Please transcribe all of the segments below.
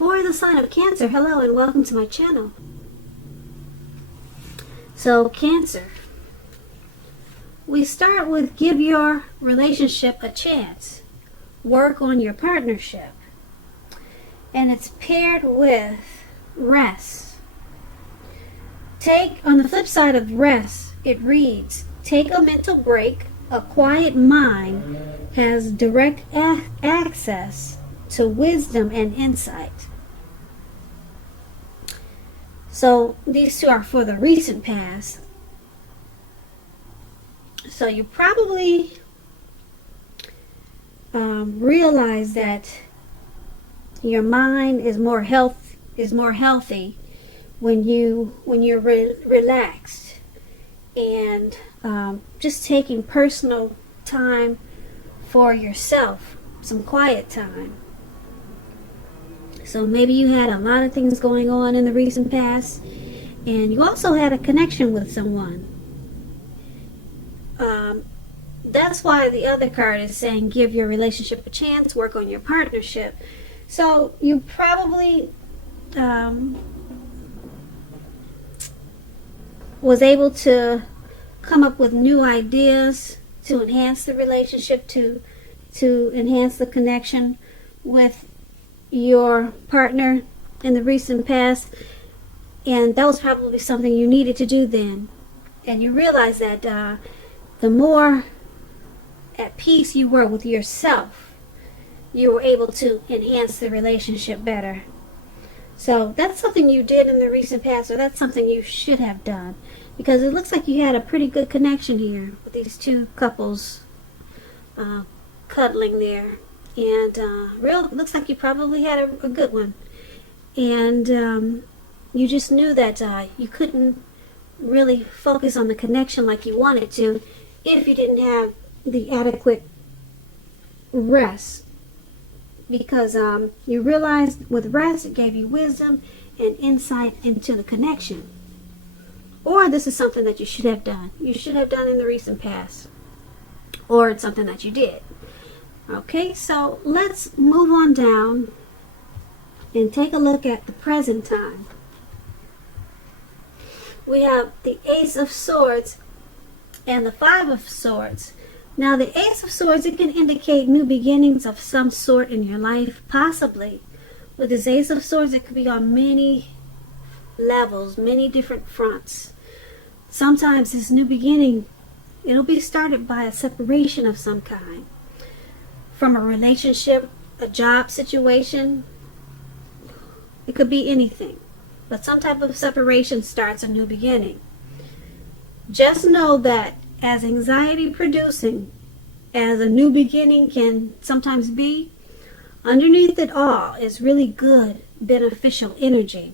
For the sign of Cancer, hello and welcome to my channel. So Cancer, we start with give your relationship a chance. Work on your partnership. And it's paired with rest. On the flip side of rest, it reads, take a mental break. A quiet mind has direct access to wisdom and insight. So these two are for the recent past. So you probably realize that your mind is more healthy when you're relaxed and just taking personal time for yourself, some quiet time. So maybe you had a lot of things going on in the recent past, and you also had a connection with someone. That's why the other card is saying give your relationship a chance, work on your partnership. So you probably was able to come up with new ideas to enhance the relationship, to enhance the connection with your partner in the recent past, and that was probably something you needed to do then. And you realize that the more at peace you were with yourself, you were able to enhance the relationship better. So that's something you did in the recent past, or that's something you should have done, because it looks like you had a pretty good connection here with these two couples cuddling there. And looks like you probably had a good one. And you just knew that you couldn't really focus on the connection like you wanted to if you didn't have the adequate rest. Because you realized with rest, it gave you wisdom and insight into the connection. Or this is something that you should have done. You should have done in the recent past. Or it's something that you did. Okay, so let's move on down and take a look at the present time. We have the Ace of Swords and the Five of Swords. Now the Ace of Swords, it can indicate new beginnings of some sort in your life, possibly. With this Ace of Swords, it could be on many levels, many different fronts. Sometimes this new beginning, it'll be started by a separation of some kind. From a relationship, a job situation, it could be anything. But some type of separation starts a new beginning. Just know that as anxiety producing as a new beginning can sometimes be, underneath it all is really good, beneficial energy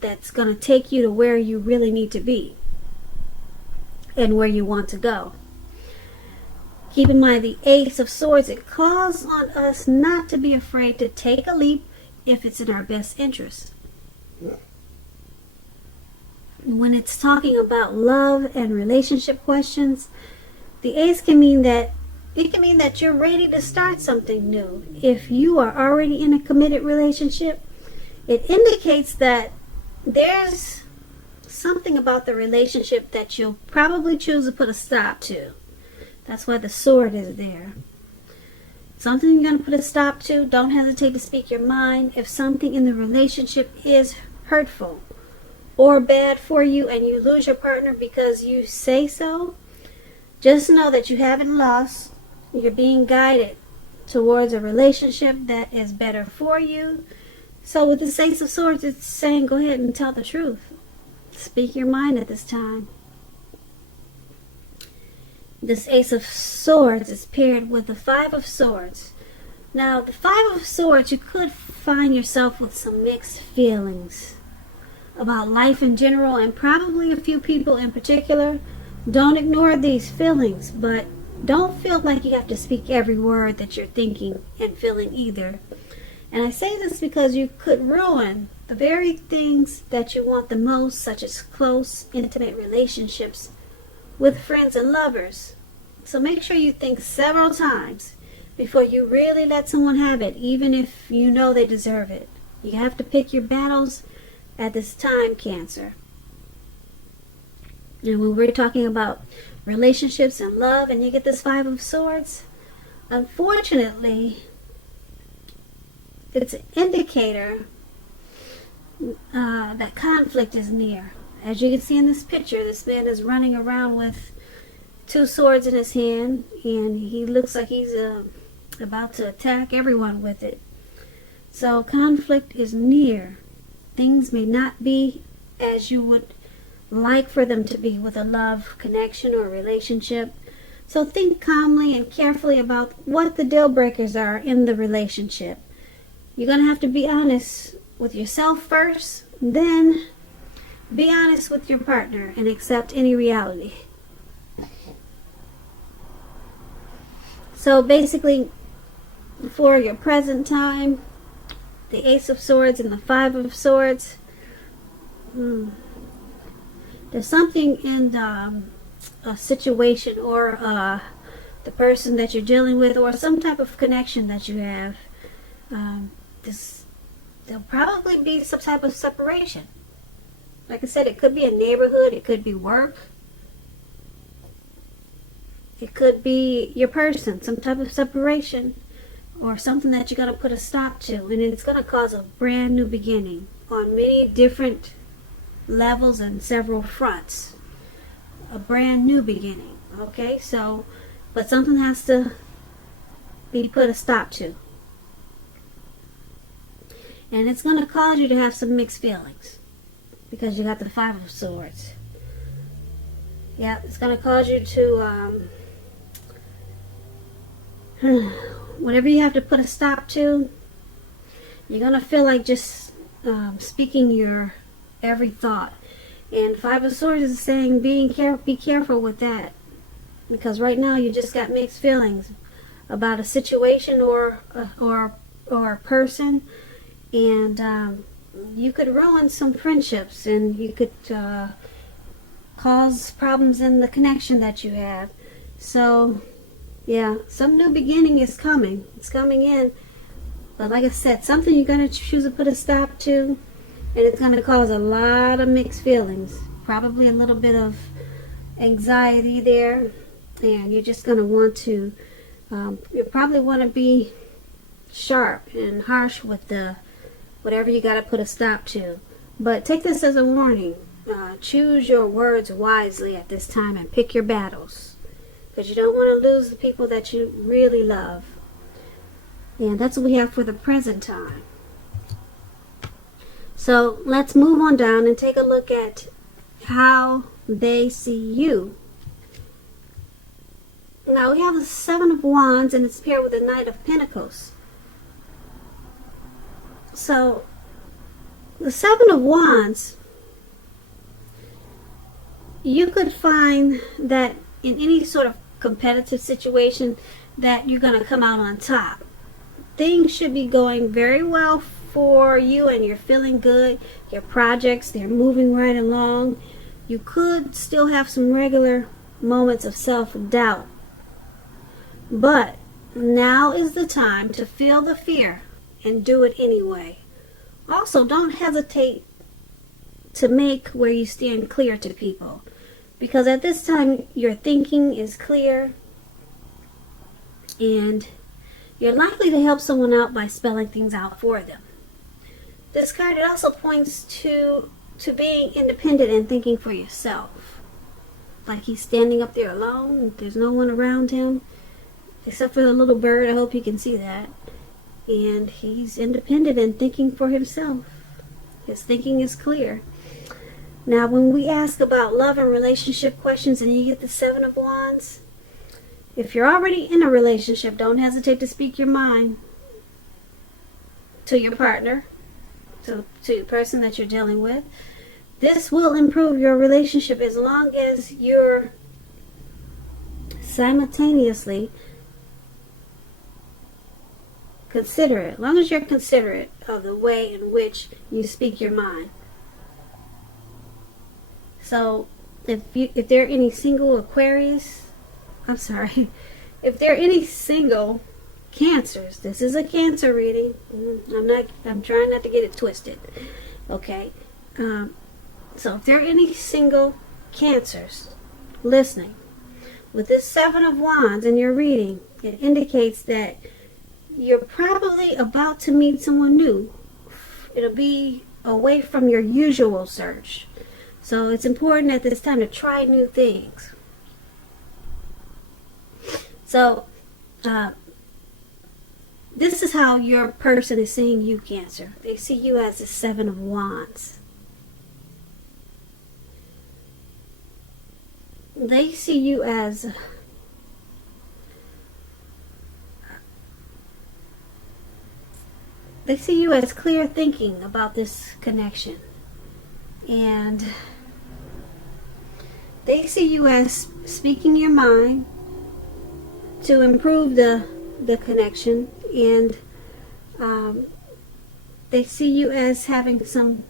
that's going to take you to where you really need to be and where you want to go. Keep in mind the Ace of Swords, it calls on us not to be afraid to take a leap if it's in our best interest. When it's talking about love and relationship questions, the Ace can mean that you're ready to start something new. If you are already in a committed relationship, it indicates that there's something about the relationship that you'll probably choose to put a stop to. That's why the sword is there. Something you're going to put a stop to, don't hesitate to speak your mind. If something in the relationship is hurtful or bad for you and you lose your partner because you say so, just know that you haven't lost. You're being guided towards a relationship that is better for you. So with the Ace of Swords, it's saying go ahead and tell the truth. Speak your mind at this time. This Ace of Swords is paired with the Five of Swords. Now, the Five of Swords, you could find yourself with some mixed feelings about life in general, and probably a few people in particular. Don't ignore these feelings, but don't feel like you have to speak every word that you're thinking and feeling either. And I say this because you could ruin the very things that you want the most, such as close, intimate relationships with friends and lovers. So make sure you think several times before you really let someone have it, even if you know they deserve it. You have to pick your battles at this time, Cancer. And when we're talking about relationships and love, and you get this Five of Swords, unfortunately, it's an indicator that conflict is near. As you can see in this picture, this man is running around with two swords in his hand, and he looks like he's about to attack everyone with it. So conflict is near. Things may not be as you would like for them to be with a love connection or relationship. So think calmly and carefully about what the deal breakers are in the relationship. You're going to have to be honest with yourself first, then be honest with your partner and accept any reality. So basically, for your present time, the Ace of Swords and the Five of Swords, there's something in a situation or the person that you're dealing with, or some type of connection that you have. There'll probably be some type of separation. Like I said, it could be a neighborhood, it could be work, it could be your person, some type of separation, or something that you're going to put a stop to, and it's going to cause a brand new beginning on many different levels and several fronts. A brand new beginning, okay? So, but something has to be put a stop to. And it's going to cause you to have some mixed feelings because you got the Five of Swords. Yeah, it's going to cause you to whatever you have to put a stop to, you're going to feel like just speaking your every thought. And Five of Swords is saying be careful with that, because right now you just got mixed feelings about a situation or a person, and you could ruin some friendships, and you could cause problems in the connection that you have. So yeah, some new beginning is coming. It's coming in. But like I said, something you're going to choose to put a stop to, and it's going to cause a lot of mixed feelings. Probably a little bit of anxiety there. And you're just going to want to, you probably want to be sharp and harsh with whatever you got to put a stop to. But take this as a warning. Choose your words wisely at this time and pick your battles. Because you don't want to lose the people that you really love. And that's what we have for the present time. So let's move on down and take a look at how they see you. Now we have the Seven of Wands, and it's paired with the Knight of Pentacles. So the Seven of Wands, you could find that in any sort of competitive situation that you're going to come out on top. Things should be going very well for you, and you're feeling good. Your projects, they're moving right along. You could still have some regular moments of self-doubt, but now is the time to feel the fear and do it anyway. Also, don't hesitate to make where you stand clear to people, because at this time your thinking is clear, and you're likely to help someone out by spelling things out for them. This card, it also points to being independent and thinking for yourself. Like he's standing up there alone, there's no one around him except for the little bird. I hope you can see that. And he's independent and thinking for himself. His thinking is clear. Now, when we ask about love and relationship questions and you get the Seven of Wands, if you're already in a relationship, don't hesitate to speak your mind to your partner, to the person that you're dealing with. This will improve your relationship as long as you're simultaneously considerate. As long as you're considerate of the way in which you speak your mind. So, if there are any single Aquarius, if there are any single Cancers. This is a Cancer reading. I'm trying not to get it twisted. Okay. So if there are any single Cancers listening, with this Seven of Wands in your reading, it indicates that you're probably about to meet someone new. It'll be away from your usual search. So it's important at this time to try new things. So, this is how your person is seeing you, Cancer. They see you as the Seven of Wands. They see you as clear thinking about this connection. And they see you as speaking your mind to improve the connection. And they see you as having some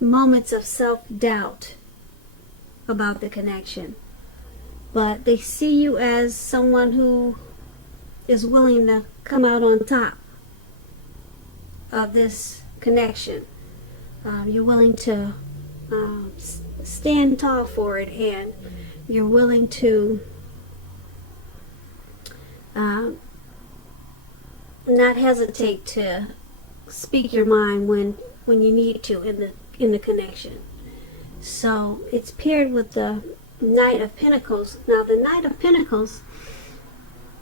moments of self-doubt about the connection. But they see you as someone who is willing to come out on top of this connection. You're willing to stand tall for it, and you're willing to not hesitate to speak your mind when you need to in the connection. So it's paired with the Knight of Pentacles. Now the Knight of Pentacles,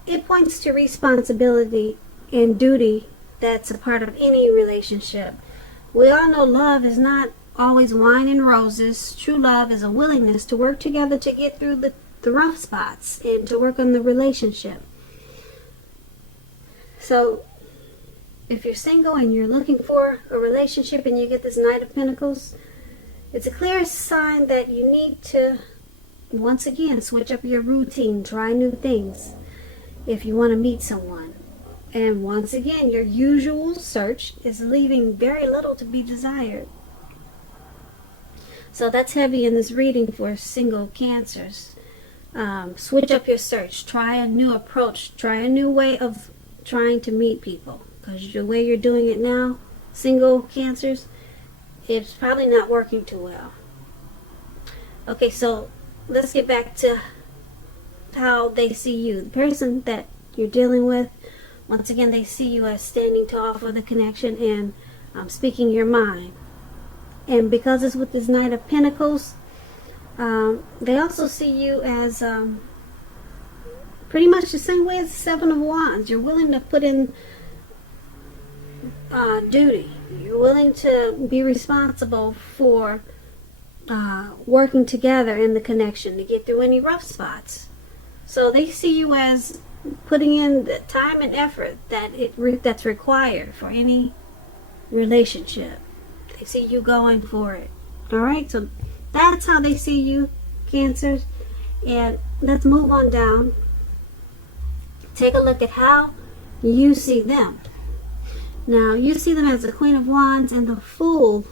it points to responsibility and duty that's a part of any relationship. We all know love is not always wine and roses. True love is a willingness to work together to get through the rough spots and to work on the relationship. So if you're single and you're looking for a relationship and you get this Knight of Pentacles, it's a clear sign that you need to, once again, switch up your routine, try new things if you want to meet someone. And once again, your usual search is leaving very little to be desired. So that's heavy in this reading for single Cancers. Switch up your search. Try a new approach. Try a new way of trying to meet people. Because the way you're doing it now, single Cancers, it's probably not working too well. Okay, so let's get back to how they see you. The person that you're dealing with, once again, they see you as standing tall for the connection and speaking your mind. And because it's with this Knight of Pentacles, they also see you as pretty much the same way as the Seven of Wands. You're willing to put in duty. You're willing to be responsible for working together in the connection to get through any rough spots. So they see you as putting in the time and effort that's required for any relationship. They see you going for it. Alright, so that's how they see you, Cancers. And let's move on down. Take a look at how you see them. Now, you see them as the Queen of Wands and the Fool.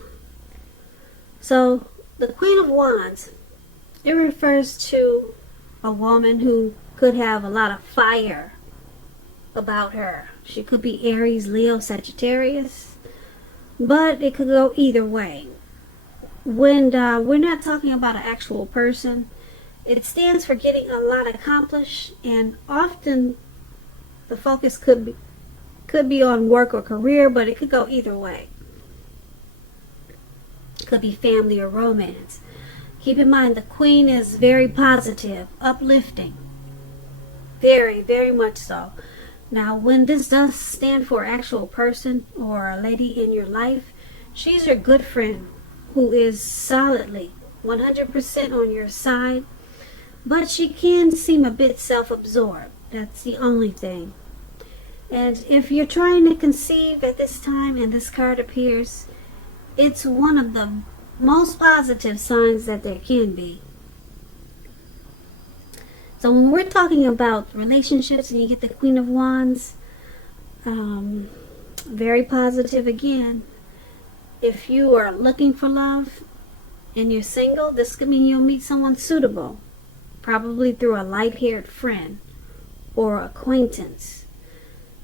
So, the Queen of Wands, it refers to a woman who could have a lot of fire about her. She could be Aries, Leo, Sagittarius, but it could go either way. When we're not talking about an actual person, it stands for getting a lot accomplished, and often the focus could be on work or career, but it could go either way. It could be family or romance. Keep in mind, the Queen is very positive, uplifting. Very, very much so. Now, when this does stand for an actual person or a lady in your life, she's your good friend who is solidly 100% on your side, but she can seem a bit self-absorbed. That's the only thing. And if you're trying to conceive at this time and this card appears, it's one of the most positive signs that there can be. So when we're talking about relationships and you get the Queen of Wands, very positive again. If you are looking for love and you're single, this could mean you'll meet someone suitable, probably through a light-haired friend or acquaintance.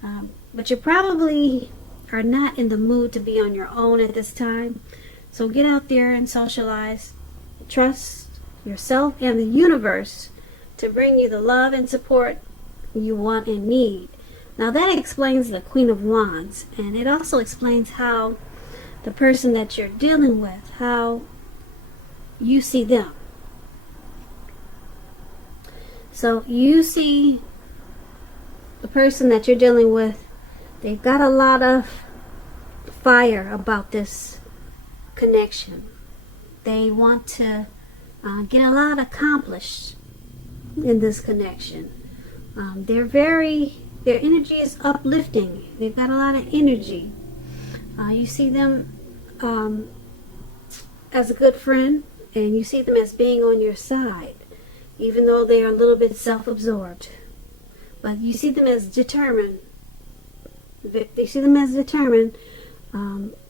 But you probably are not in the mood to be on your own at this time. So get out there and socialize. Trust yourself and the universe to bring you the love and support you want and need. Now that explains the Queen of Wands, and it also explains how the person that you're dealing with, how you see them. So you see the person that you're dealing with, they've got a lot of fire about this connection. They want to get a lot accomplished in this connection. Their energy is uplifting. They've got a lot of energy. You see them as a good friend, and you see them as being on your side, even though they are a little bit self-absorbed. But you see them as determined. They see them as determined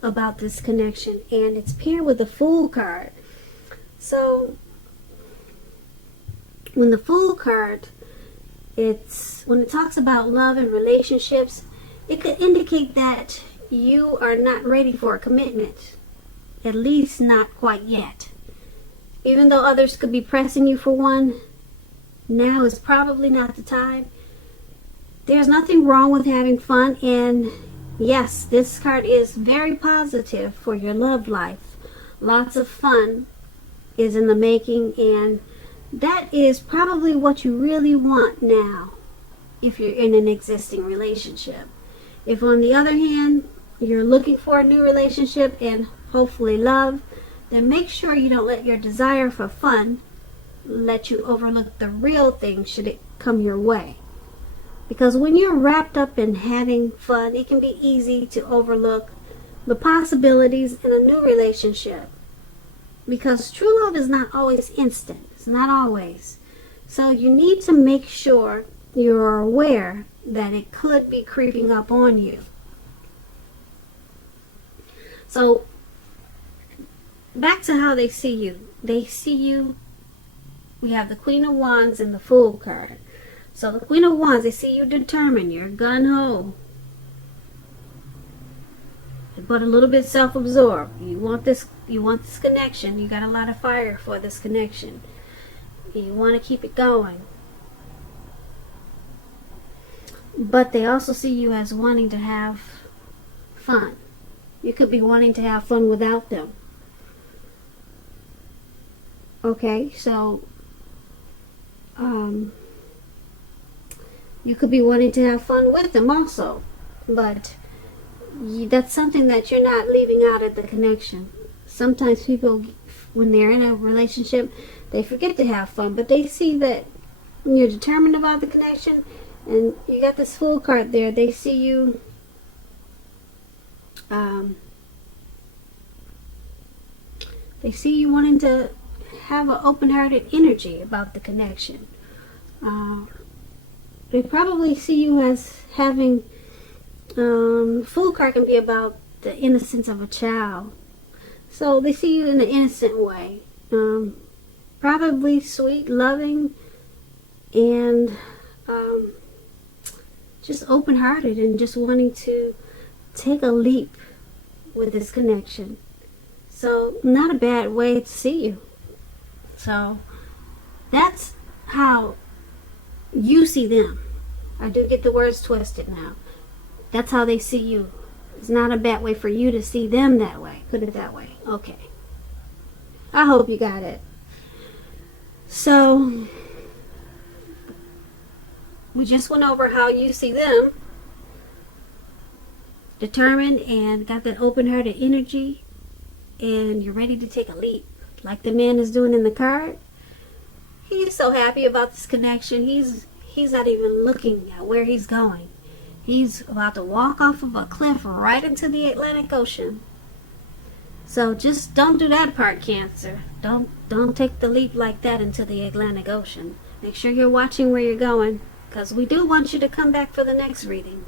about this connection, and it's paired with the Fool card. So when the Fool card, when it talks about love and relationships, it could indicate that you are not ready for a commitment, at least not quite yet. Even though others could be pressing you for one, now is probably not the time. There's nothing wrong with having fun, and yes, this card is very positive for your love life. Lots of fun is in the making, and that is probably what you really want now if you're in an existing relationship. If on the other hand, you're looking for a new relationship and hopefully love, then make sure you don't let your desire for fun let you overlook the real thing should it come your way. Because when you're wrapped up in having fun, it can be easy to overlook the possibilities in a new relationship. Because true love is not always instant. It's not always. So you need to make sure you're aware that it could be creeping up on you. So back to how they see you. They see you, we have the Queen of Wands and the Fool card. So the Queen of Wands, they see you determined, you're gung-ho, but a little bit self-absorbed. You want this connection. You got a lot of fire for this connection. You want to keep it going. But they also see you as wanting to have fun. You could be wanting to have fun without them. Okay, so you could be wanting to have fun with them also, but that's something that you're not leaving out of the connection. Sometimes people, when they're in a relationship, they forget to have fun, but they see that you're determined about the connection, and you got this Fool card there. They see you wanting to have an open-hearted energy about the connection. They probably see you as having Fool card can be about the innocence of a child. So they see you in an innocent way. Probably sweet, loving, and just open-hearted and just wanting to take a leap with this connection. So not a bad way to see you. So that's how you see them. I do get the words twisted now. That's how they see you. It's not a bad way for you to see them that way. Put it that way. Okay. I hope you got it. So we just went over how you see them. Determined and got that open-hearted energy, and you're ready to take a leap like the man is doing in the card. He's so happy about this connection. He's not even looking at where he's going. He's about to walk off of a cliff right into the Atlantic Ocean. So just don't do that part, Cancer. Don't take the leap like that into the Atlantic Ocean. Make sure you're watching where you're going, because we do want you to come back for the next reading.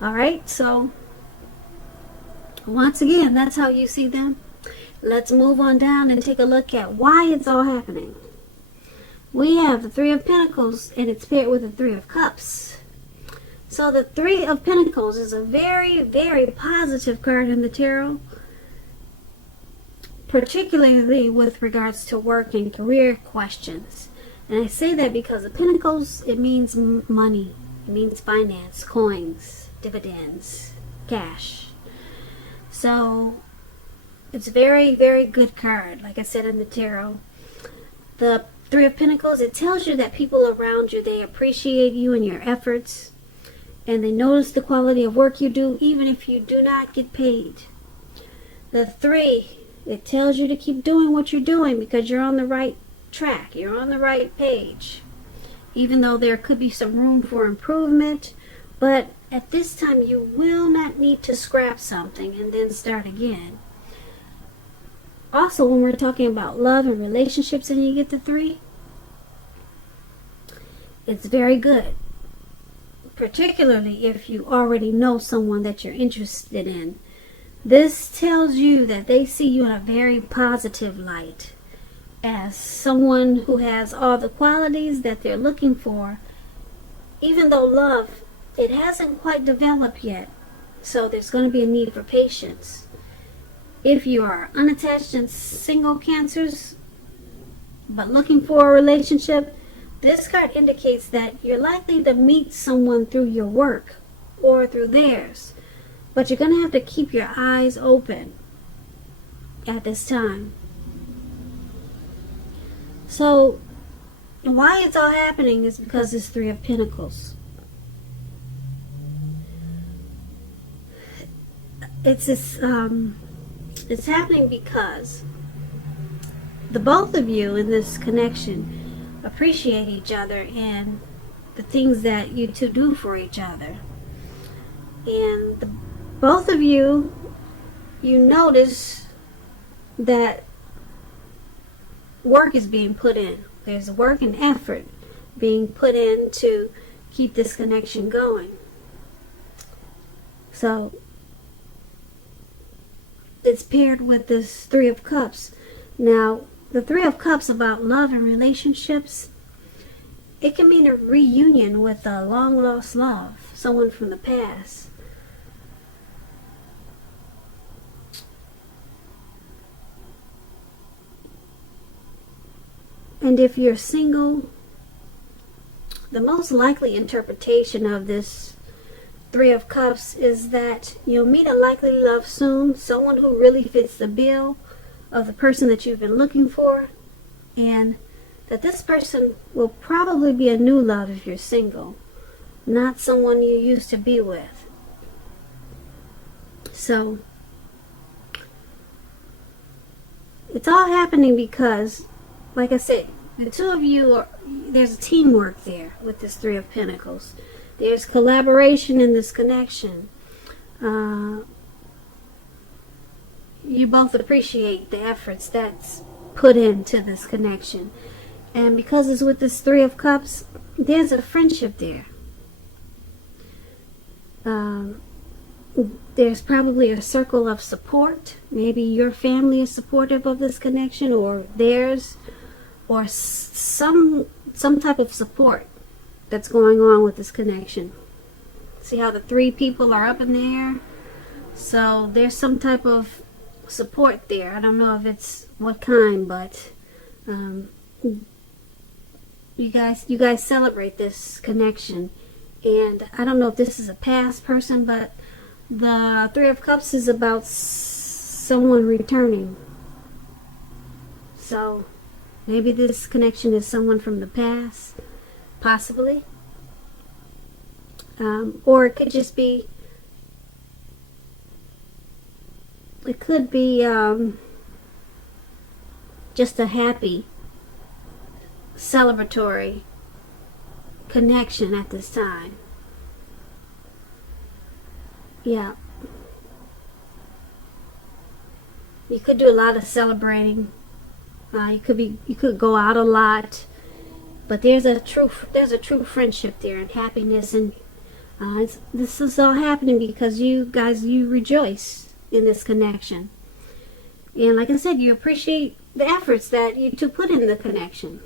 Alright, so once again, that's how you see them. Let's move on down and take a look at why it's all happening. We have the Three of Pentacles, and it's paired with the Three of Cups. So the Three of Pentacles is a very, very positive card in the tarot, particularly with regards to work and career questions. And I say that because the Pentacles, it means money. It means finance, coins, dividends, cash. So it's a very, very good card, like I said in the tarot. The Three of Pentacles, it tells you that people around you, they appreciate you and your efforts, and they notice the quality of work you do, even if you do not get paid. The Three, it tells you to keep doing what you're doing because you're on the right track. You're on the right page. Even though there could be some room for improvement, but at this time you will not need to scrap something and then start again. Also, when we're talking about love and relationships and you get the Three, it's very good. Particularly if you already know someone that you're interested in. This tells you that they see you in a very positive light, as someone who has all the qualities that they're looking for, even though love, it hasn't quite developed yet. So there's going to be a need for patience. If you are unattached and single Cancers, but looking for a relationship, this card indicates that you're likely to meet someone through your work or through theirs. But you're going to have to keep your eyes open at this time. So, why it's all happening is because this Three of Pentacles. It's happening because the both of you in this connection appreciate each other and the things that you two do for each other. And both of you, you notice that work is being put in. There's work and effort being put in to keep this connection going. So it's paired with this Three of Cups. Now, the Three of Cups about love and relationships, it can mean a reunion with a long-lost love, someone from the past. And if you're single, the most likely interpretation of this Three of Cups is that you'll meet a likely love soon, someone who really fits the bill of the person that you've been looking for, and that this person will probably be a new love if you're single, not someone you used to be with. So it's all happening because, like I said, the two of you there's teamwork there with this Three of Pentacles. There's collaboration in this connection. You both appreciate the efforts that's put into this connection. And because it's with this Three of Cups, there's a friendship there. There's probably a circle of support. Maybe your family is supportive of this connection, or theirs, or some type of support that's going on with this connection. See how the three people are up in the air? So there's some type of support there. I don't know if it's what kind, but you guys celebrate this connection. And I don't know if this is a past person, but the Three of Cups is about someone returning. So maybe this connection is someone from the past, possibly. Or it could just be, it could be just a happy, celebratory connection at this time. Yeah. You could do a lot of celebrating. You could go out a lot, but there's a true friendship there and happiness, and this is all happening because you rejoice in this connection. And like I said, you appreciate the efforts that you two put in the connection.